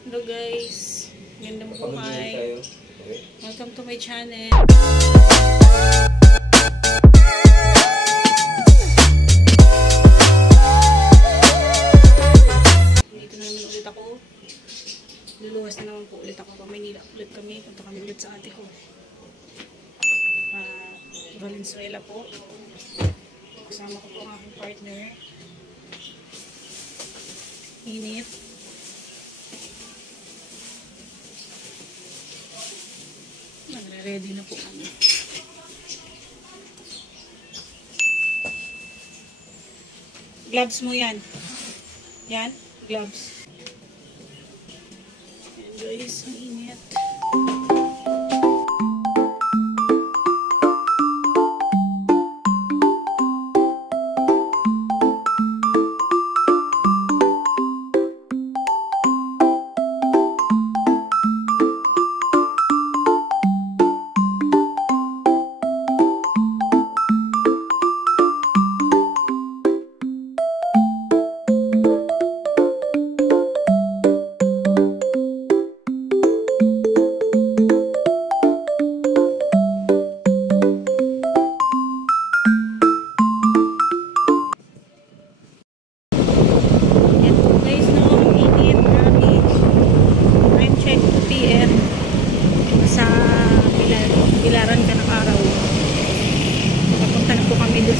Hello guys, gandang buhay. Welcome to my channel. Dito na naman ulit ako. Luluwas na naman po ulit ako. Maynila ulit kami. Punta kami ulit sa ate ko. Valenzuela po. Kasama ko po ang aking partner. Init. Nagre-ready na po kami. Gloves mo yan. Yan, gloves. Yan guys, ang init.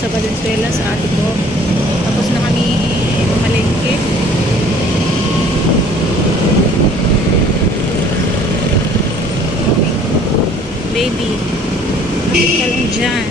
Sa Valenzuela sa ate ko. Tapos na kami mamalengke. Baby, kapit ka lang dyan.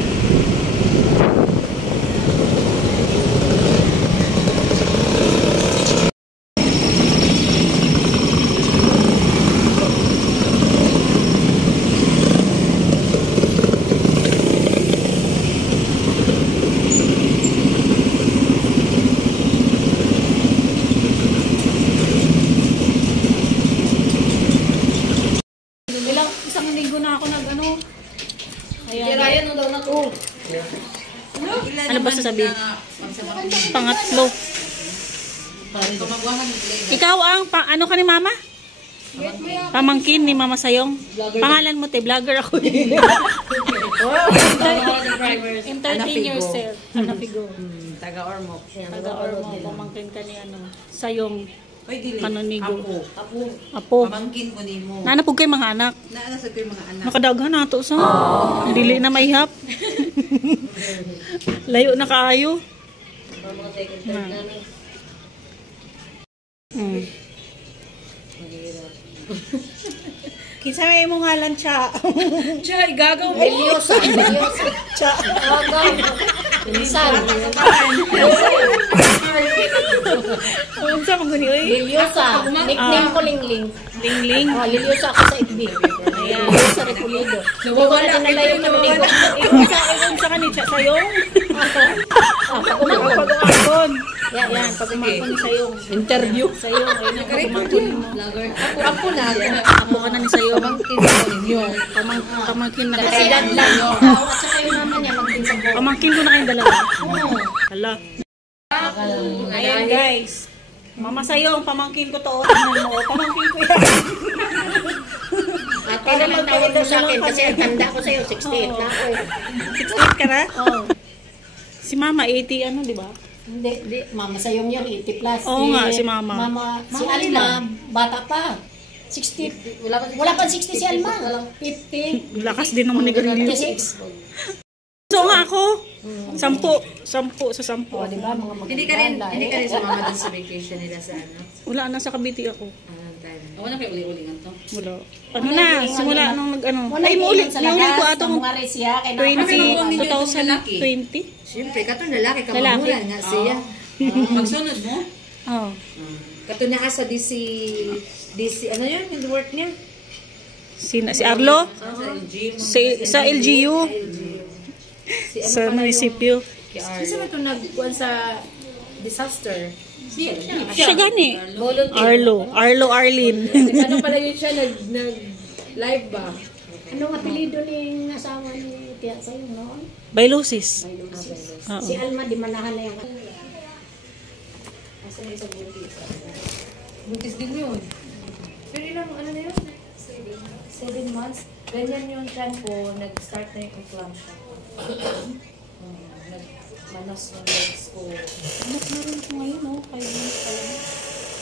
Isang linggo na ako nag-ano. Ayan. Ano ba sasabihin? Pangatlo. Ikaw ang, ano ka ni mama? Pamangkin ni Mama Sayong. Pangalan mo te, vlogger ako. Entertain yourself. Anapigo. Taga-Ormoc. Taga-Ormoc. Pamangkin ka ni Sayong. Kanonigo. Apo. Pamangkin ko nimo. Nana po kayo mga anak. Naana sa kayo mga anak. Nakadagan na ito sa. Dili na maihap. Layo na kaayo. Kinsa may mong ngalan siya. Siya, igagaw mo. Meliosa. Siya. Minsan. Unsa mo gani oy? Meliosa. Nickname ko Lingling. Lingling. Oh, Liliosa ako sa FB. Ayan. Sa Repulido. Nawawala na layo na manigo. Unsa ka ni siya Sayong? Pag-umakon. Yan, pag-umakon Sayong. Interview. Sayong, ayun ang pag-umakon mo. Ako na. Ako ka na ni Sayong. Pamangkin ko ninyo. Pamangkin na Kasi dad lang. At saka yung mama niya magpinsan ko. Pamangkin ko na kayong dalawa. Hala. Ayan guys. Mama Sayong, pamangkin ko to. Tingnan mo. Pamangkin ko yan. At kailan lang tawag mo sa akin kasi ang tanda ko sa'yo, 68 na ako. 68 ka na? Oo. Si Mama, 80 ano, di ba? Hindi. Mama Sayong yan, 80 plus. Oo nga, si Mama. Si Alma, bata pa. 60. Wala pa 60 si Alma. 50. Lakas din naman ni Garilio. 56. So nga ako. 10 sa 10. O, diba? Hindi ka rin sumama dun sa vacation nila sa ano? Wala na sa Cavite ako. Wala kayo uli-ulingan to? Wala. Ano na, simula nung nag-ano. Ay, maulit ko atong 2020. Siyempre, kato lalaki ka mamulan nga siya. Magsunod mo? Oo. Kato na ka sa DC, ano yun? Yung work niya? Si Arlo? Sa LGU. Sa munisipyo. Kasi ba ito nagkuhan sa disaster? Siya gani. Arlo Arlene. Ano pala yun siya? Nag-live ba? Anong apelido ni asawa ni Tia sa'yo noon? Bailusis. Si Alma, di manahan na yung... Buntis din yun. ilang, ano na yun? 7 months. Ganyan yung tiyan ko, nag-start na yung eclampsia. Nagmanas yung legs ko. Anak na rin ko ngayon, no? Kaya pa lang.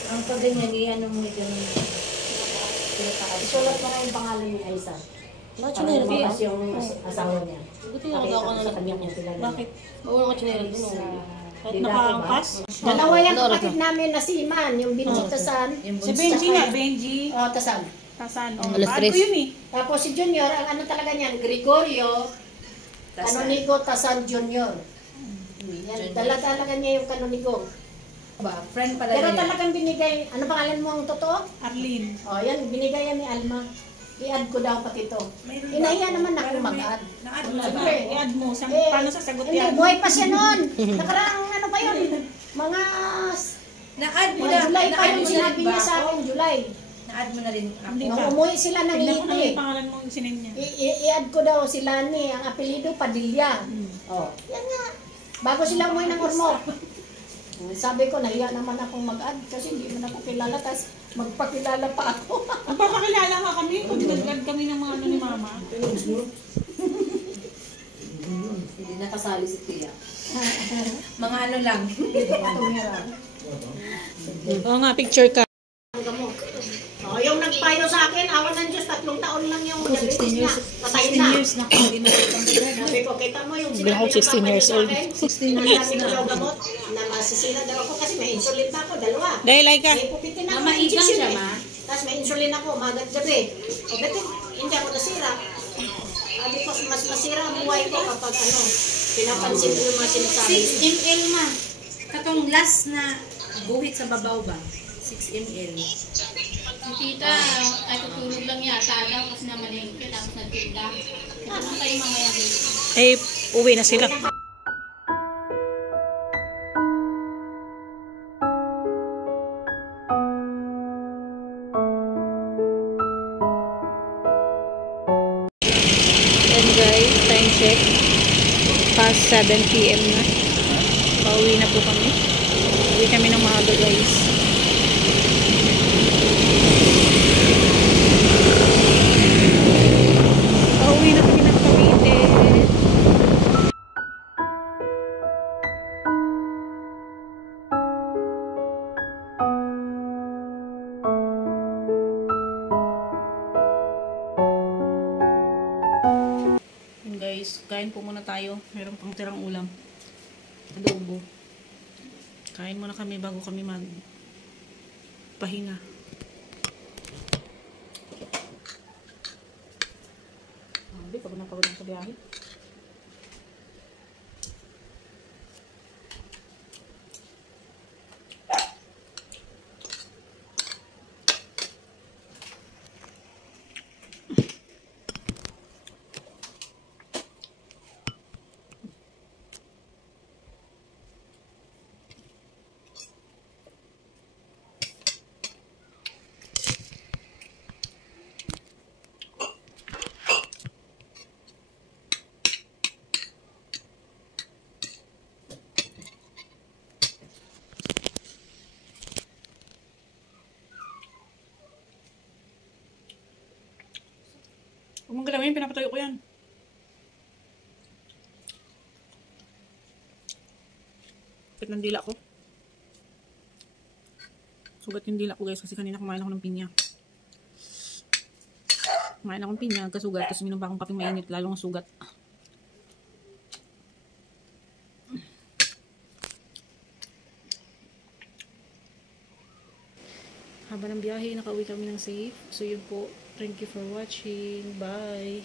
Ang pag ganyan, iyan ang may ganun. Isulat mo nga yung pangalan ni Aiza. Bakit Para chinelo? lumabas yung asawa niya. Buti nakagawa ko Pakita ko ng sa kanya kung kilala. Bakit? Oo, ako chinelo dun. Kahit nakaangkas. Dalawa yung kapatid namin na si Iman, yung Binji Tasan. Si Benji nga, Benji. Tasan. Tasan. Alas Paan tres. ko yun eh. Tapos si Junior, ang ano talaga niyan, Gregorio Canonigo Tasan Junior. Yan, talaga niya yung Canonigo. Ba, friend pala Pero niya. talagang binigay, ano pangalan mo ang totoo? Arlene. O yan, binigay yan ni Alma. I-add ko daw pati ito. Inahiya naman ako mag-add. Siyempre, i-add mo. Paano sasagot Hindi, yan? buhay pa siya noon. Nakaraang ano pa yun? Mga Na-add mo mga na. July pa Na-add yung mo na sinabi rin niya ba sa ako? akin, July. Na-add mo na rin ako. Hindi Nung pa. umuwi sila ng Tignan mo na ngiti. yung pangalan mo sinend niya. I-add ko daw si Lani, ang apelido Padilla. Oh, yan nga. Bago sila umuwi ng Ormoc. Sabi ko, nahiya naman akong mag-add kasi hindi mo na ako kilala. Tapos magpakilala pa ako. Magpapakilala nga kami. Pag-vlog kami ng mga ano ni Mama. Hindi nakasali si Tia. Mga ano lang. Oo nga, picture ka. Oh, yung nagpayo sa akin, awan ng Diyos, 3 taon lang yung 16 years. Patay 16 na. years na ako. Hindi na Sabi ko, kita mo yung Hindi ako 16 years old. 16 years na. na. Daw gamot, na masisira daw ako kasi may insulin pa ako, 2. Dahil like ka. May pupitin ako. Mama, ng ikan injection siya, eh. ma? Tapos may insulin ako, magat gabi. O, beto, hindi ako nasira. Sabi ko, mas masira ang buhay ko kapag ano, pinapansin ko yung mga sinasabi. 6 ml ma. Katong last na buhit sa babaw ba? 6 ml. Si tita, ay tutulog lang yata daw kasi namalengke tapos nagtinda. Ano tayo mamaya dito? Eh, uwi na sila. And guys, time check. Past 7 PM na. Pauwi na po kami. Uwi kami ng maaga guys. Pauwi na kami ng Cavite. Yun guys, kain po muna tayo. Meron pang tirang ulam. Adobo. Kain muna kami bago kami magpahinga. Hindi, pagod na pagod sa biyahe. Huwag mong galawin, pinapatuyo ko yan. Kapit ng dila ko. Sugat yung dila ko guys kasi kanina kumain ako ng pinya. Kumain akong pinya, kasugat. Tapos minum pa akong kaping mainit, lalong sugat. Haba ng biyahe, nakauwi kami ng safe. So yun po, thank you for watching. Bye!